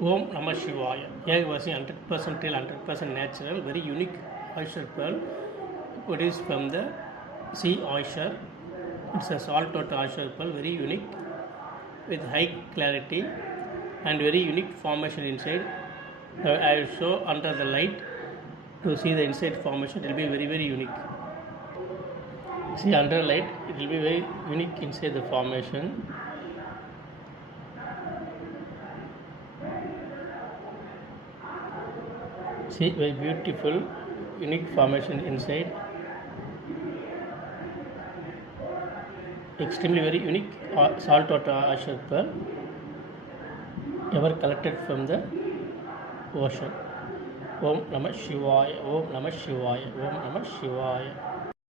Om Namah Shivaya. Here you are seeing 100% real, 100% natural, very unique oyster pearl. It is from the sea oyster. It's a saltwater oyster pearl, very unique, with high clarity and very unique formation inside. I will show under the light to see the inside formation. It will be very unique. See under light, it will be very unique inside the formation. See, very beautiful, unique formation inside. Extremely very unique saltwater oyster pearl, ever collected from the ocean. Om Namah Shivaya. Om Namah Shivaya. Om Namah Shivaya.